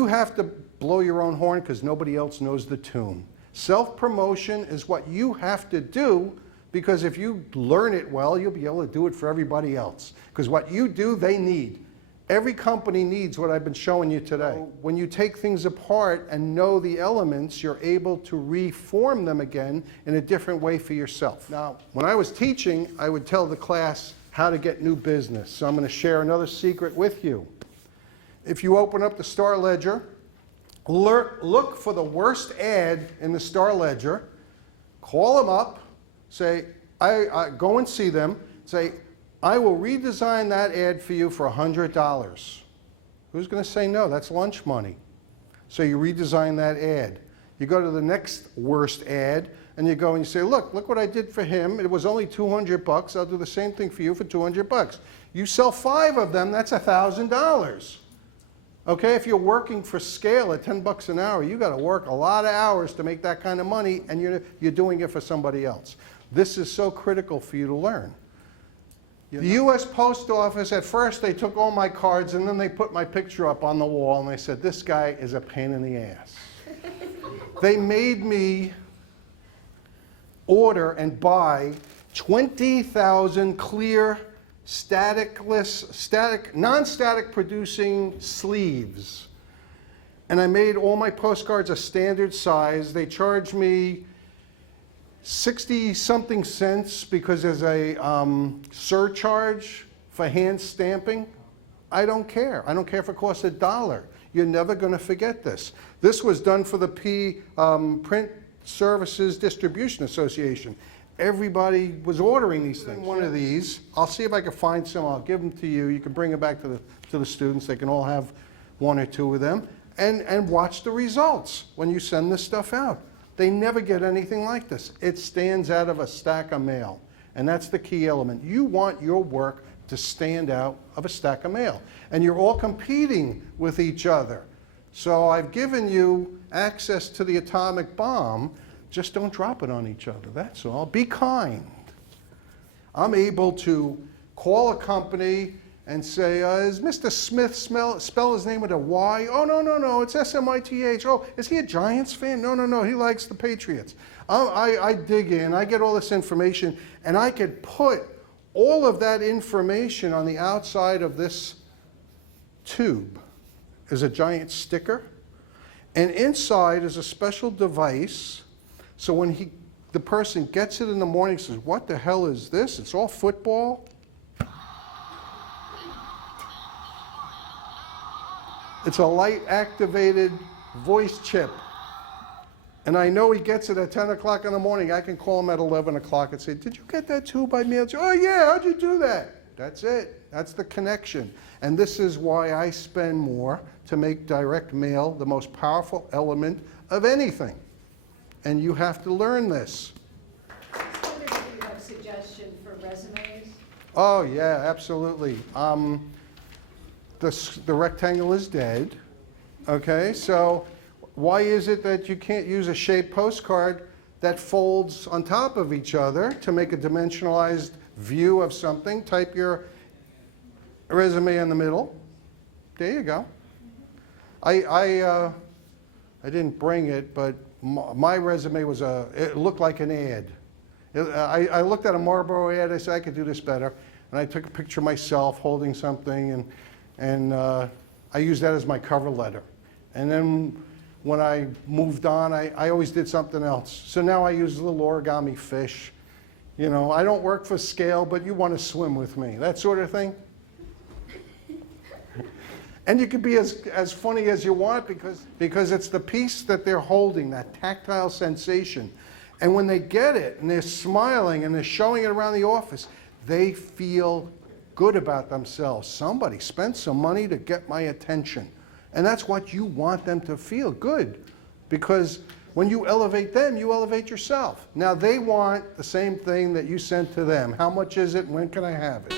You have to blow your own horn because nobody else knows the tune. Self-promotion is what you have to do, because if you learn it well, you'll be able to do it for everybody else. Because what you do, they need. Every company needs what I've been showing you today. When you take things apart and know the elements, you're able to reform them again in a different way for yourself. Now, when I was teaching, I would tell the class how to get new business. So I'm going to share another secret with you. If you open up the Star Ledger, look for the worst ad in the Star Ledger, call them up, say, I go and see them, say, I will redesign that ad for you for $100. Who's going to say no? That's lunch money. So you redesign that ad. You go to the next worst ad, and you go and you say, look what I did for him. It was only $200. I'll do the same thing for you for $200. You sell 5 of them, that's $1,000. Okay, if you're working for scale at $10 an hour, you got to work a lot of hours to make that kind of money, and you're doing it for somebody else. This is so critical for you to learn. The U.S. Post Office, at first they took all my cards and then they put my picture up on the wall and they said, this guy is a pain in the ass. They made me order and buy 20,000 clear, non-static producing sleeves. And I made all my postcards a standard size. They charged me 60-something cents because there's a surcharge for hand stamping. I don't care. I don't care if it costs $1. You're never going to forget this. This was done for the Print Services Distribution Association. Everybody was ordering these things. One of these, I'll see if I can find some. I'll give them to you. You can bring them back to the students. They can all have 1 or 2 of them. And watch the results when you send this stuff out. They never get anything like this. It stands out of a stack of mail. And that's the key element. You want your work to stand out of a stack of mail. And you're all competing with each other. So I've given you access to the atomic bomb. Just don't drop it on each other. That's all. Be kind. I'm able to call a company and say, is Mr. Smith spell his name with a Y? Oh, no, it's S-M-I-T-H. Oh, is he a Giants fan? No, he likes the Patriots. I dig in, I get all this information, and I could put all of that information on the outside of this tube. Is a giant sticker, and inside is a special device, so when the person gets it in the morning and says, what the hell is this? It's all football. It's a light-activated voice chip. And I know he gets it at 10 o'clock in the morning. I can call him at 11 o'clock and say, did you get that tube by mail? Oh, yeah, how'd you do that? That's it. That's the connection. And this is why I spend more to make direct mail the most powerful element of anything. And you have to learn this. I was wondering if you have a suggestion for resumes? Oh, yeah, absolutely. The rectangle is dead, okay? So why is it that you can't use a shaped postcard that folds on top of each other to make a dimensionalized view of something? Type your resume in the middle. There you go. I didn't bring it, but my resume was it looked like an ad. I looked at a Marlboro ad, I said, I could do this better. And I took a picture of myself holding something, and I used that as my cover letter. And then when I moved on, I always did something else. So now I use a little origami fish. You know, I don't work for scale, but you want to swim with me, that sort of thing. And you can be as funny as you want because it's the piece that they're holding, that tactile sensation. And when they get it and they're smiling and they're showing it around the office, they feel good about themselves. Somebody spent some money to get my attention. And that's what you want them to feel, good. Because when you elevate them, you elevate yourself. Now they want the same thing that you sent to them. How much is it? When can I have it?